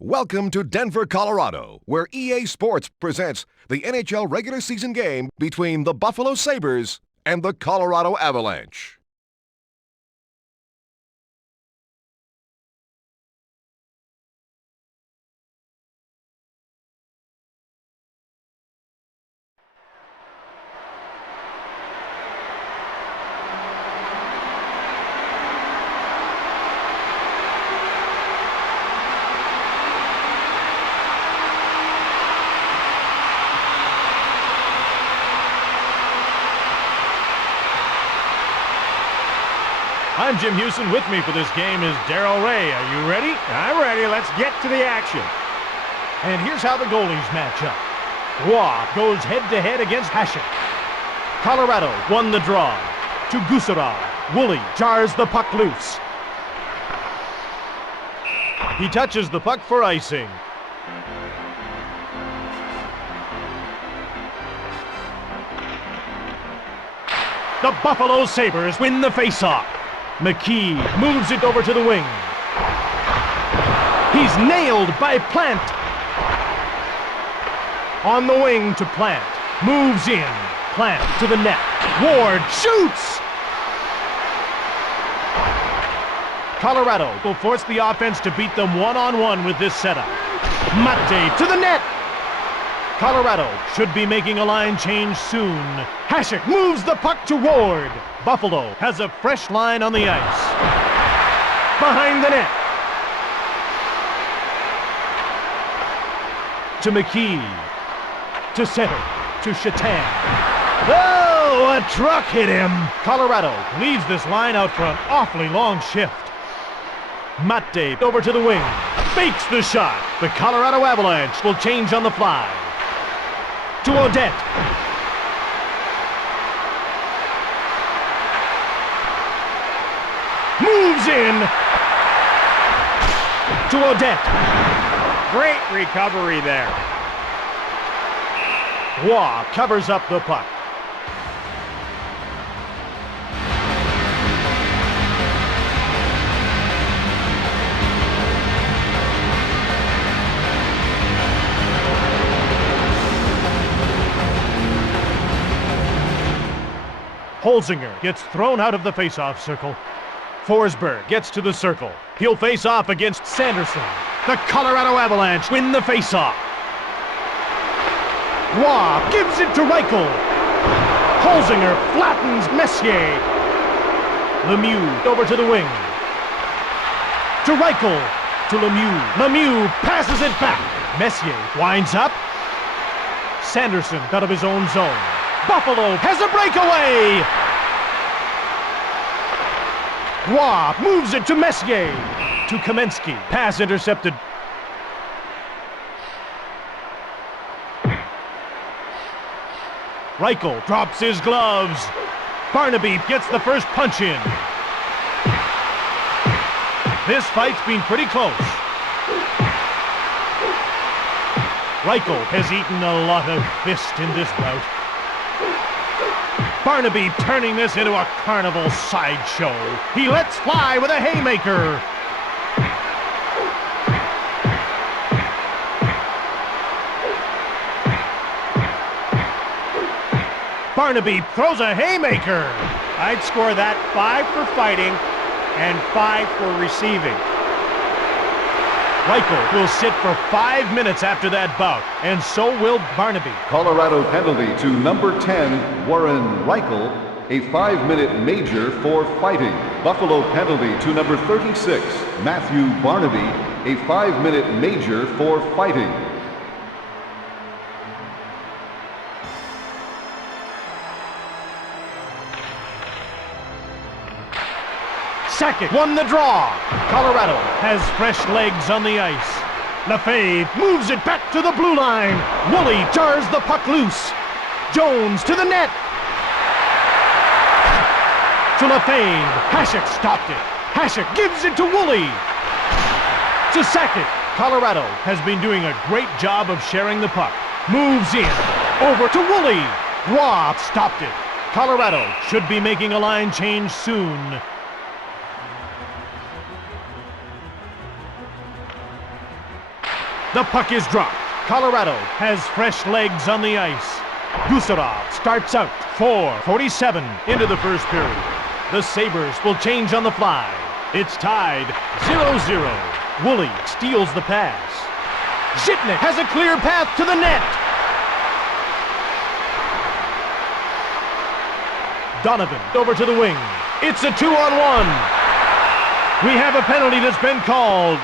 Welcome to Denver, Colorado, where EA Sports presents the NHL regular season game between the Buffalo Sabres and the Colorado Avalanche. I'm Jim Houston. With me for this game is Darryl Ray. Are you ready? I'm ready. Let's get to the action. And here's how the goalies match up. Roy goes head-to-head against Hasek. Colorado won the draw. To Gusarov. Woolley jars the puck loose. He touches the puck for icing. The Buffalo Sabres win the faceoff. McKee moves it over to the wing. He's nailed by Plant. On the wing to Plant. Moves in. Plant to the net. Ward shoots! Colorado will force the offense to beat them one-on-one with this setup. Mate to the net! Colorado should be making a line change soon. Hasek moves the puck to Ward. Buffalo has a fresh line on the ice. Behind the net. To McKee. To center. To Shatan. Oh, a truck hit him. Colorado leaves this line out for an awfully long shift. Mate over to the wing. Fakes the shot. The Colorado Avalanche will change on the fly. To Odette. Moves in. To Odette. Great recovery there. Roy covers up the puck. Holzinger gets thrown out of the face-off circle. Forsberg gets to the circle. He'll face off against Sanderson. The Colorado Avalanche win the face-off. Roy gives it to Reichel. Holzinger flattens Messier. Lemieux over to the wing. To Reichel. To Lemieux. Lemieux passes it back. Messier winds up. Sanderson out of his own zone. Buffalo has a breakaway! Roy moves it to Messier. To Kamensky. Pass intercepted. Reichel drops his gloves. Barnaby gets the first punch in. This fight's been pretty close. Reichel has eaten a lot of fist in this bout. Barnaby turning this into a carnival sideshow. He lets fly with a haymaker. Barnaby throws a haymaker. I'd score that 5 for fighting and 5 for receiving. Reichel will sit for 5 minutes after that bout, and so will Barnaby. Colorado penalty to number 10, Warren Reichel, a 5-minute major for fighting. Buffalo penalty to number 36, Matthew Barnaby, a 5-minute major for fighting. Sackett won the draw. Colorado has fresh legs on the ice. Lefebvre moves it back to the blue line. Woolley jars the puck loose. Jones to the net. To Lefebvre. Hasek stopped it. Hasek gives it to Woolley. To Sackett. Colorado has been doing a great job of sharing the puck. Moves in. Over to Woolley. Roy stopped it. Colorado should be making a line change soon. The puck is dropped. Colorado has fresh legs on the ice. Gusarov starts out. 4:47 into the first period. The Sabres will change on the fly. It's tied 0-0. Woolley steals the pass. Zhitnik has a clear path to the net. Donovan over to the wing. It's a 2-on-1. We have a penalty that's been called.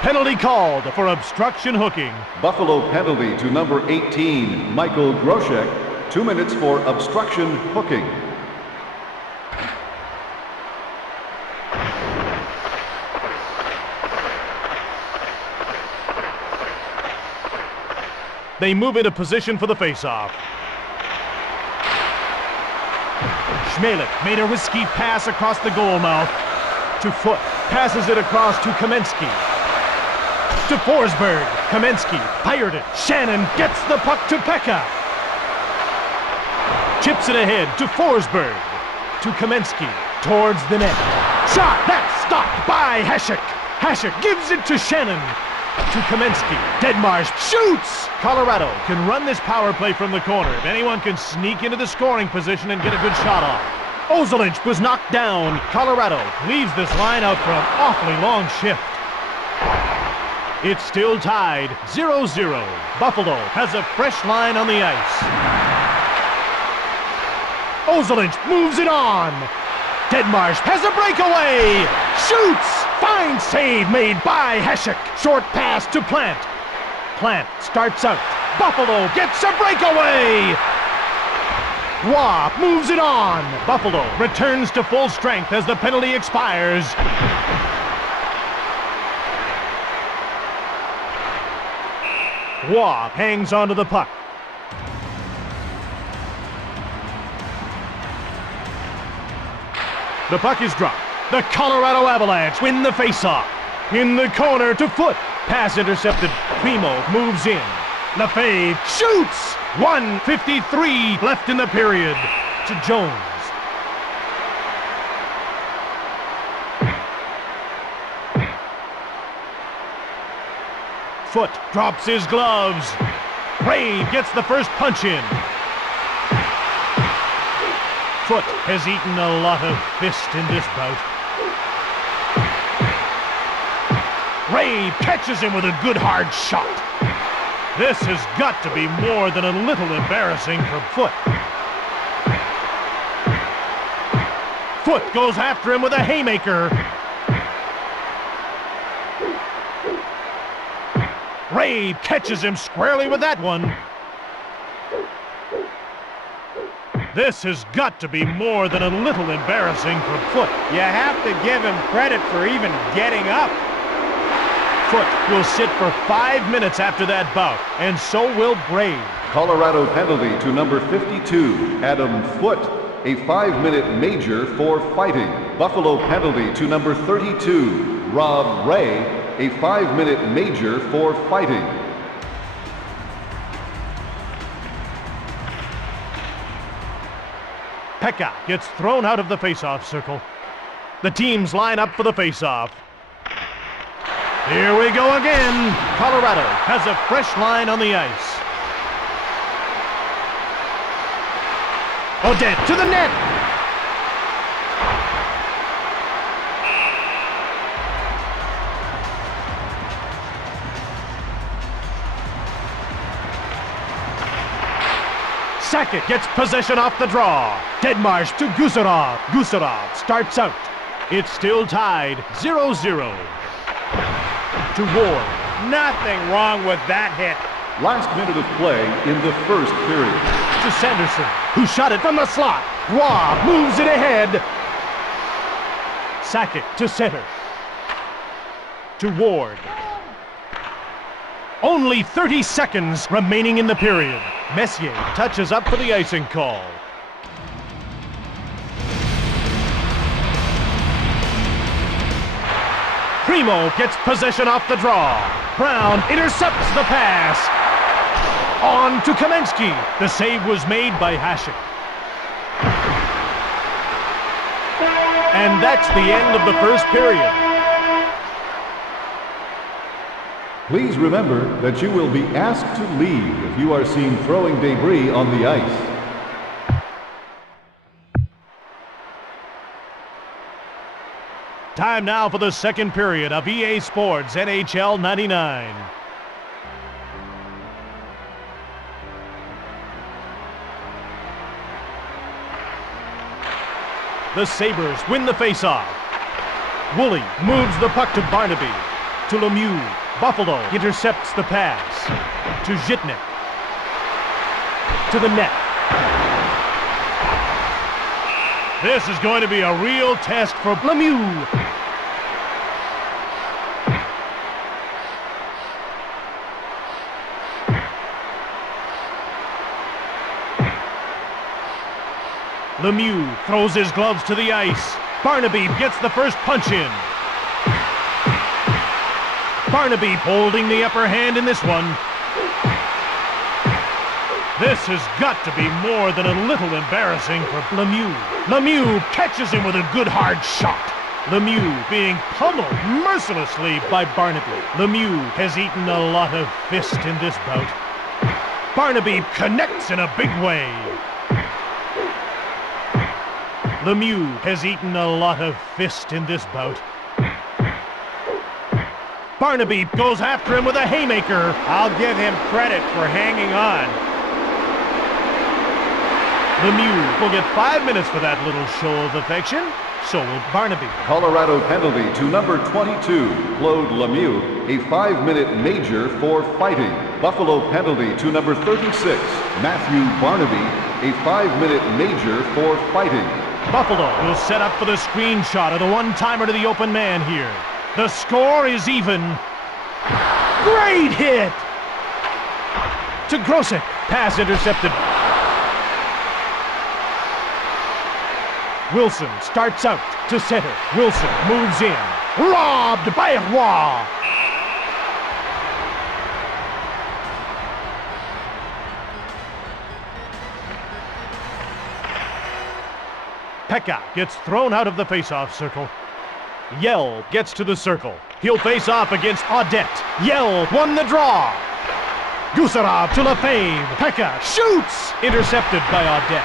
Penalty called for obstruction hooking. Buffalo penalty to number 18, Michael Groshek, 2 minutes for obstruction hooking. They move into position for the faceoff. Schmelik made a risky pass across the goal mouth. To Foot, passes it across to Kamensky. To Forsberg. Kamensky fired it. Shannon gets the puck to Pekka. Chips it ahead to Forsberg. To Kamensky. Towards the net. Shot! That's stopped by Hasek. Hasek gives it to Shannon. To Kamensky. Deadmarsh shoots! Colorado can run this power play from the corner if anyone can sneak into the scoring position and get a good shot off. Ozolinsh was knocked down. Colorado leaves this line out for an awfully long shift. It's still tied 0-0. Buffalo has a fresh line on the ice. Ozolinsh moves it on. Deadmarsh has a breakaway. Shoots! Fine save made by Hasek. Short pass to Plant. Plant starts out. Buffalo gets a breakaway. Roy moves it on. Buffalo returns to full strength as the penalty expires. Roy hangs onto the puck. The puck is dropped. The Colorado Avalanche win the faceoff. In the corner to Foot. Pass intercepted. Primo moves in. Lefebvre shoots! 1:53 left in the period. To Jones. Foot drops his gloves. Ray gets the first punch in. Foot has eaten a lot of fist in this bout. Ray catches him with a good hard shot. This has got to be more than a little embarrassing for Foot. Foot goes after him with a haymaker. Ray catches him squarely with that one. This has got to be more than a little embarrassing for Foot. You have to give him credit for even getting up. Foot will sit for 5 minutes after that bout, and so will Brave. Colorado penalty to number 52, Adam Foot, a 5-minute major for fighting. Buffalo penalty to number 32, Rob Ray, a 5-minute major for fighting. Pekka gets thrown out of the faceoff circle. The teams line up for the faceoff. Here we go again. Colorado has a fresh line on the ice. Odette to the net. Sakic gets possession off the draw. Deadmarsh to Gusarov. Gusarov starts out. It's still tied 0-0. To Ward. Nothing wrong with that hit. Last minute of play in the first period. To Sanderson, who shot it from the slot. Roy moves it ahead. Sakic to center. To Ward. Only 30 seconds remaining in the period. Messier touches up for the icing call. Primo gets possession off the draw. Brown intercepts the pass. On to Kamensky. The save was made by Hasek. And that's the end of the first period. Please remember that you will be asked to leave if you are seen throwing debris on the ice. Time now for the second period of EA Sports NHL 99. The Sabres win the faceoff. Woolley moves the puck to Barnaby. To Lemieux. Buffalo intercepts the pass. To Zhitnik. To the net. This is going to be a real test for Lemieux. Lemieux throws his gloves to the ice. Barnaby gets the first punch in. Barnaby holding the upper hand in this one. This has got to be more than a little embarrassing for Lemieux. Lemieux catches him with a good hard shot. Lemieux being pummeled mercilessly by Barnaby. Lemieux has eaten a lot of fist in this bout. Barnaby connects in a big way. Lemieux has eaten a lot of fist in this bout. Barnaby goes after him with a haymaker. I'll give him credit for hanging on. Lemieux will get 5 minutes for that little show of affection. So will Barnaby. Colorado penalty to number 22, Claude Lemieux, a 5-minute major for fighting. Buffalo penalty to number 36, Matthew Barnaby, a 5-minute major for fighting. Buffalo will set up for the screenshot of the one-timer to the open man here. The score is even. Great hit! To Grosek. Pass intercepted. Wilson starts out to center. Wilson moves in. Robbed by Roy. Pekka gets thrown out of the face-off circle. Yell gets to the circle. He'll face off against Audette. Yell won the draw. Gusarov to Lefebvre. Pekka shoots! Intercepted by Audette.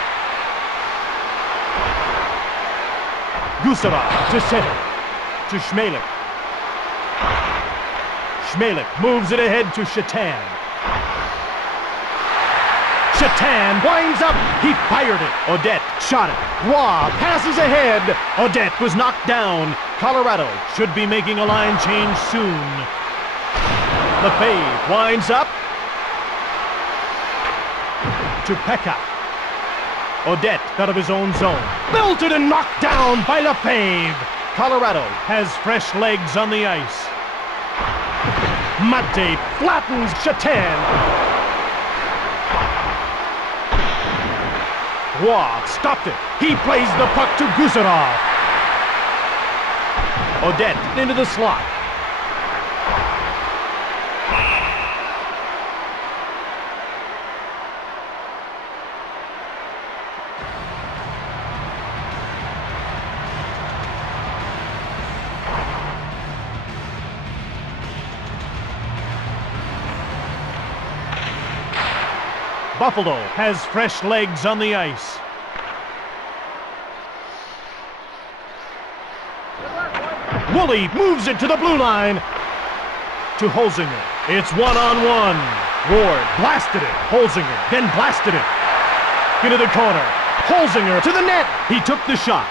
Gusarov to center. To Schmelik. Schmelik moves it ahead to Shatan. Shatan winds up. He fired it. Audette shot it. Roy passes ahead. Audette was knocked down. Colorado should be making a line change soon. Lefebvre winds up. To Pekka. Audette out of his own zone. Belted and knocked down by Lefebvre. Colorado has fresh legs on the ice. Mate flattens Shatan. Roy stopped it. He plays the puck to Gusarov. Audette into the slot. Buffalo has fresh legs on the ice. Woolley moves it to the blue line. To Holzinger. It's one-on-one. Ward blasted it. Holzinger then blasted it. into the corner. Holzinger to the net. He took the shot.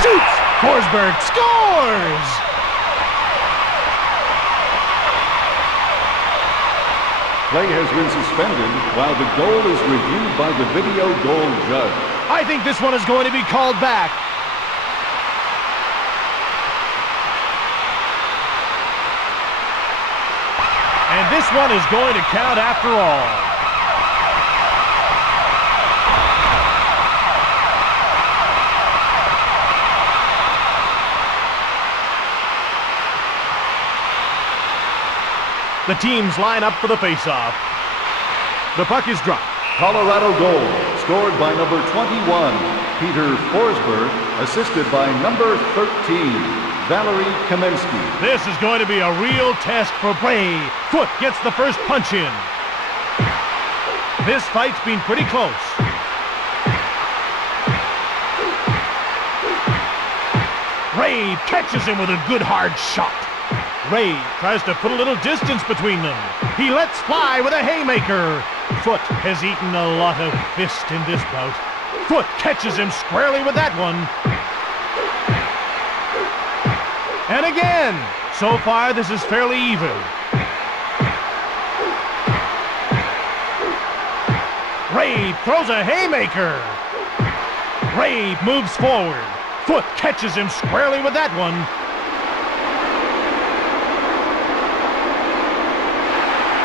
Shoots! Forsberg scores! Play has been suspended while the goal is reviewed by the video goal judge. I think this one is going to be called back. And this one is going to count after all. The teams line up for the faceoff. The puck is dropped. Colorado goal, scored by number 21, Peter Forsberg, assisted by number 13, Valerie Kamensky. This is going to be a real test for Bray. Foot gets the first punch in. This fight's been pretty close. Ray catches him with a good hard shot. Ray tries to put a little distance between them. He lets fly with a haymaker. Foot has eaten a lot of fist in this bout. Foot catches him squarely with that one. And again. So far, this is fairly even. Ray throws a haymaker. Ray moves forward. Foot catches him squarely with that one.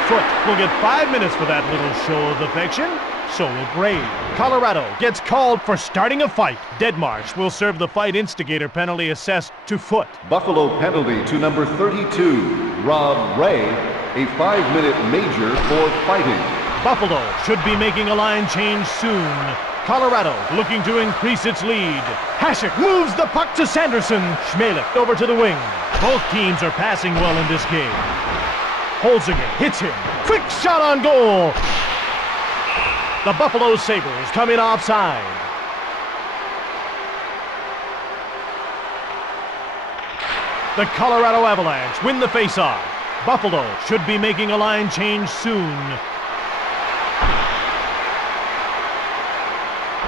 Foot will get 5 minutes for that little show of affection. So will Bray. Colorado gets called for starting a fight. Deadmarsh will serve the fight instigator penalty assessed to Foot. Buffalo penalty to number 32, Rob Ray, a 5-minute major for fighting. Buffalo should be making a line change soon. Colorado looking to increase its lead. Hasek moves the puck to Sanderson. Schmelech over to the wing. Both teams are passing well in this game. Holzinger hits him. Quick shot on goal. The Buffalo Sabres come in offside. The Colorado Avalanche win the faceoff. Buffalo should be making a line change soon.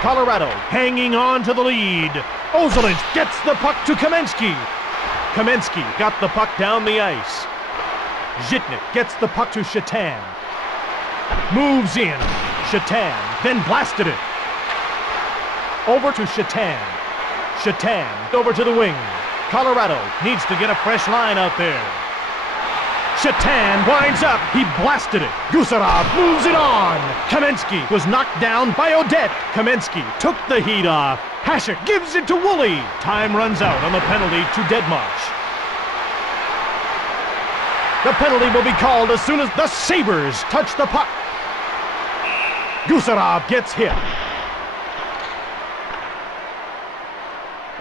Colorado hanging on to the lead. Ozolinsh gets the puck to Kamensky. Kamensky got the puck down the ice. Zhitnik gets the puck to Shatan. Moves in. Shatan then blasted it. Over to Shatan. Shatan over to the wing. Colorado needs to get a fresh line out there. Shatan winds up. He blasted it. Gusarov moves it on. Kamensky was knocked down by Odette. Kamensky took the heat off. Hasek gives it to Woolley. Time runs out on the penalty to Deadmarsh. The penalty will be called as soon as the Sabres touch the puck. Gusarov gets hit.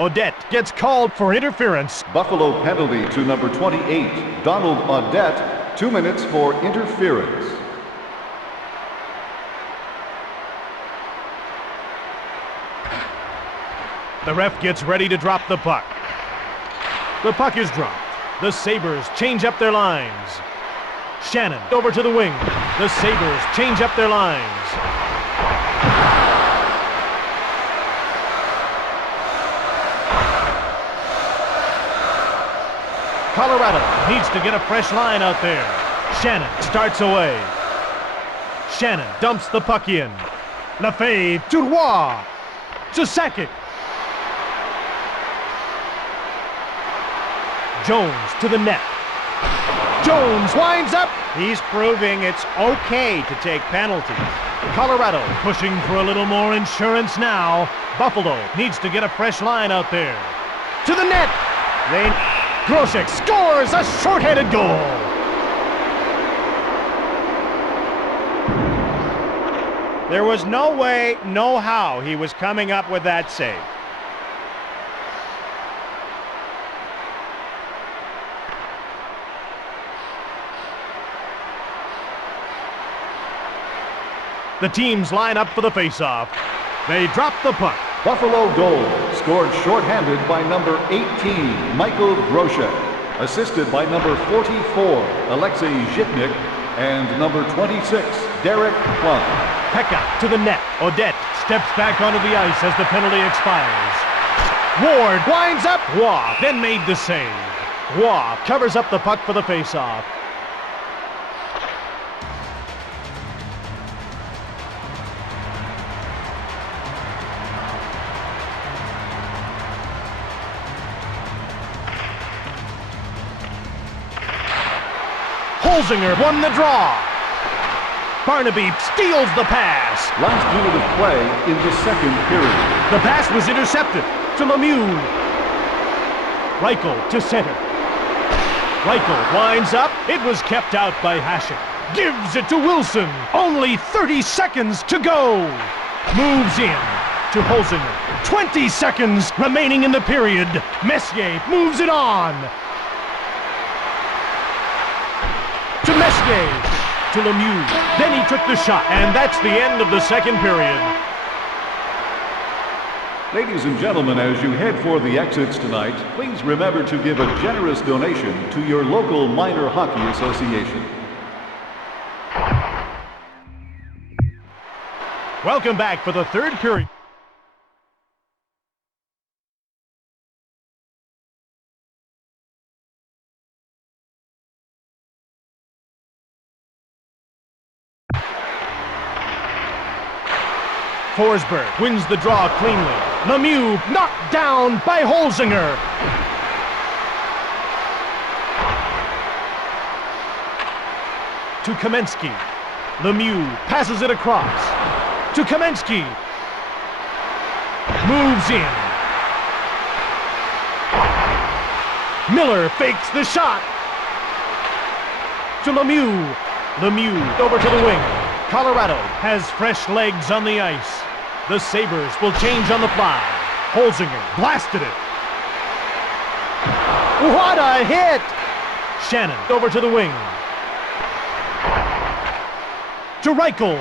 Odette gets called for interference. Buffalo penalty to number 28, Donald Odette, 2 minutes for interference. The ref gets ready to drop the puck. The puck is dropped. The Sabres change up their lines. Shannon over to the wing. The Sabres change up their lines. Colorado needs to get a fresh line out there. Shannon starts away. Shannon dumps the puck in. Lefebvre to Roy. To Sakic. Jones to the net. Jones winds up. He's proving it's okay to take penalties. Colorado pushing for a little more insurance now. Buffalo needs to get a fresh line out there. To the net. Grosek scores a shorthanded goal. There was no way, no how he was coming up with that save. The teams line up for the faceoff. They drop the puck. Buffalo goal, scored shorthanded by number 18, Michael Grosek, assisted by number 44, Alexei Zhitnik, and number 26, Derek Plum. Pekka to the net. Odette steps back onto the ice as the penalty expires. Ward winds up. Waugh then made the save. Waugh covers up the puck for the faceoff. Holzinger won the draw. Barnaby steals the pass. Last minute of play in the second period. The pass was intercepted to Lemieux. Reichel to center. Reichel winds up. It was kept out by Hasek. Gives it to Wilson. Only 30 seconds to go. Moves in to Holzinger. 20 seconds remaining in the period. Messier moves it on. To Messier, to Lemieux. Then he took the shot, and that's the end of the second period. Ladies and gentlemen, as you head for the exits tonight, please remember to give a generous donation to your local minor hockey association. Welcome back for the third period. Forsberg wins the draw cleanly. Lemieux knocked down by Holzinger. To Kamensky. Lemieux passes it across. To Kamensky. Moves in. Miller fakes the shot. To Lemieux. Lemieux over to the wing. Colorado has fresh legs on the ice. The Sabres will change on the fly. Holzinger blasted it. What a hit! Shannon over to the wing. To Reichel.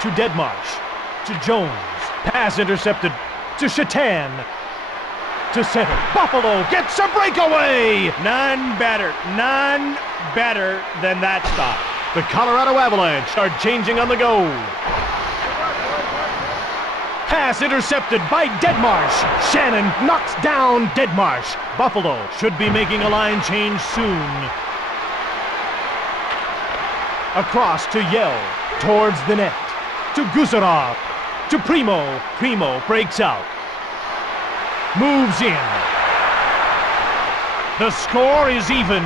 To Deadmarsh. To Jones. Pass intercepted to Shatan. To center. Buffalo gets a breakaway! None better than that stop. The Colorado Avalanche are changing on the go. Pass intercepted by Deadmarsh. Shannon knocks down Deadmarsh. Buffalo should be making a line change soon. Across to Yell. Towards the net. To Guzarov. To Primo. Primo breaks out. Moves in. The score is even.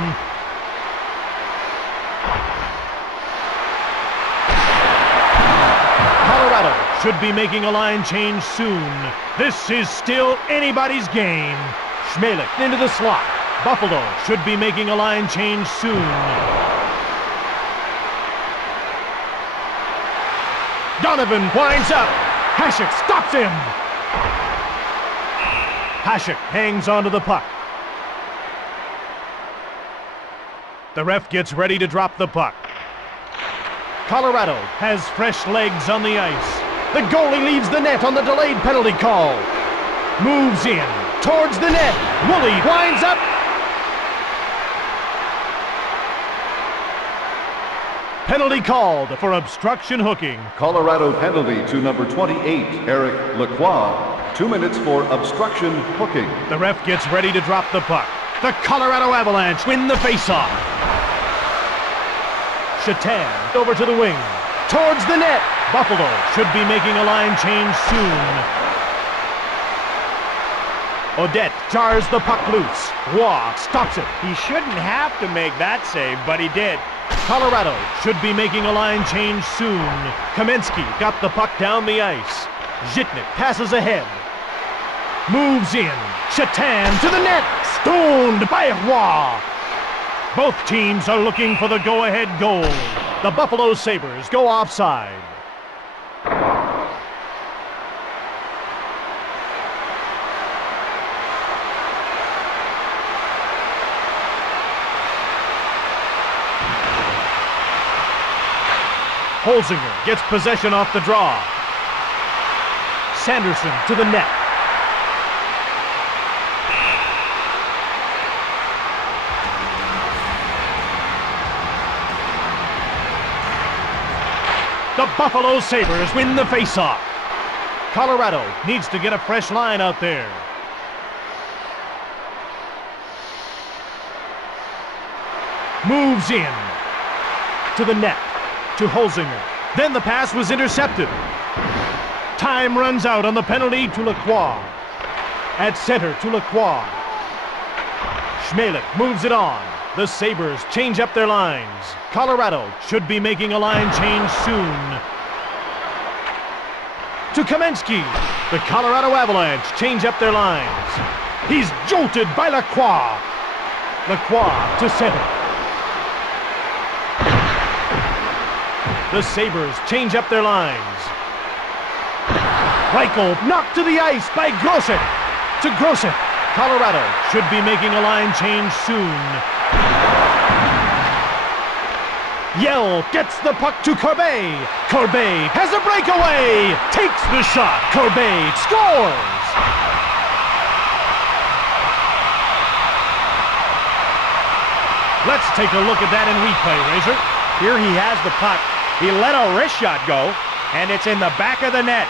Colorado should be making a line change soon. This is still anybody's game. Schmelik into the slot. Buffalo should be making a line change soon. Donovan winds up. Hasek stops him. Hasek hangs onto the puck. The ref gets ready to drop the puck. Colorado has fresh legs on the ice. The goalie leaves the net on the delayed penalty call. Moves in towards the net. Woolley winds up. Penalty called for obstruction hooking. Colorado penalty to number 28, Eric Lacroix. 2 minutes for obstruction hooking. The ref gets ready to drop the puck. The Colorado Avalanche win the faceoff. Shatan over to the wing. Towards the net. Buffalo should be making a line change soon. Odette jars the puck loose. Waugh stops it. He shouldn't have to make that save, but he did. Colorado should be making a line change soon. Kamensky got the puck down the ice. Zhitnik passes ahead. Moves in. Shatan to the net. Stoned by Waugh. Both teams are looking for the go-ahead goal. The Buffalo Sabres go offside. Holzinger gets possession off the draw. Sanderson to the net. The Buffalo Sabres win the faceoff. Colorado needs to get a fresh line out there. Moves in to the net to Holzinger. Then the pass was intercepted. Time runs out on the penalty to Lacroix. At center to Lacroix. Schmelik moves it on. The Sabres change up their lines. Colorado should be making a line change soon. To Kamensky. The Colorado Avalanche change up their lines. He's jolted by Lacroix. Lacroix to center. The Sabres change up their lines. Reichel knocked to the ice by Grosset. To Grosset. Colorado should be making a line change soon. Yell gets the puck to Corbet. Corbet has a breakaway. Takes the shot. Corbet scores. Let's take a look at that in replay, Razor. Here he has the puck. He let a wrist shot go, and it's in the back of the net.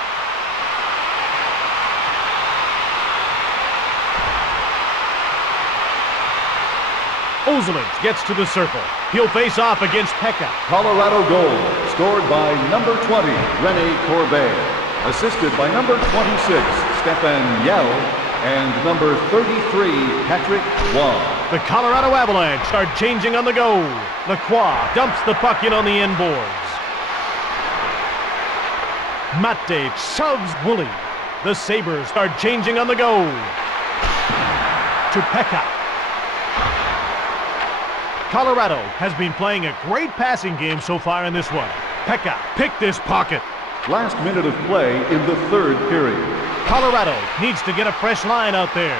Ozelich gets to the circle. He'll face off against Pekka. Colorado goal, scored by number 20, Rene Corbet. Assisted by number 26, Stefan Yell, and number 33, Patrick Waugh. The Colorado Avalanche are changing on the go. Lacroix dumps the puck in on the inboards. Mate shoves Woolley. The Sabres are changing on the go. To Pekka. Colorado has been playing a great passing game so far in this one. Pekka picked this pocket. Last minute of play in the third period. Colorado needs to get a fresh line out there.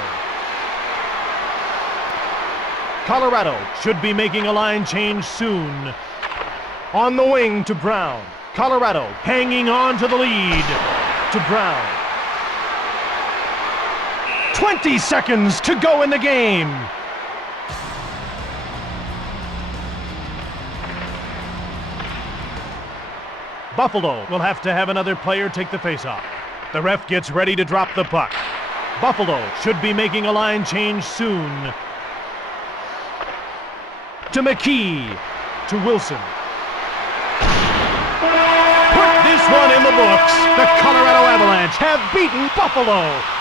Colorado should be making a line change soon. On the wing to Brown. Colorado hanging on to the lead. To Brown. 20 seconds to go in the game. Buffalo will have to have another player take the faceoff. The ref gets ready to drop the puck. Buffalo should be making a line change soon. To McKee. To Wilson. Put this one in the books. The Colorado Avalanche have beaten Buffalo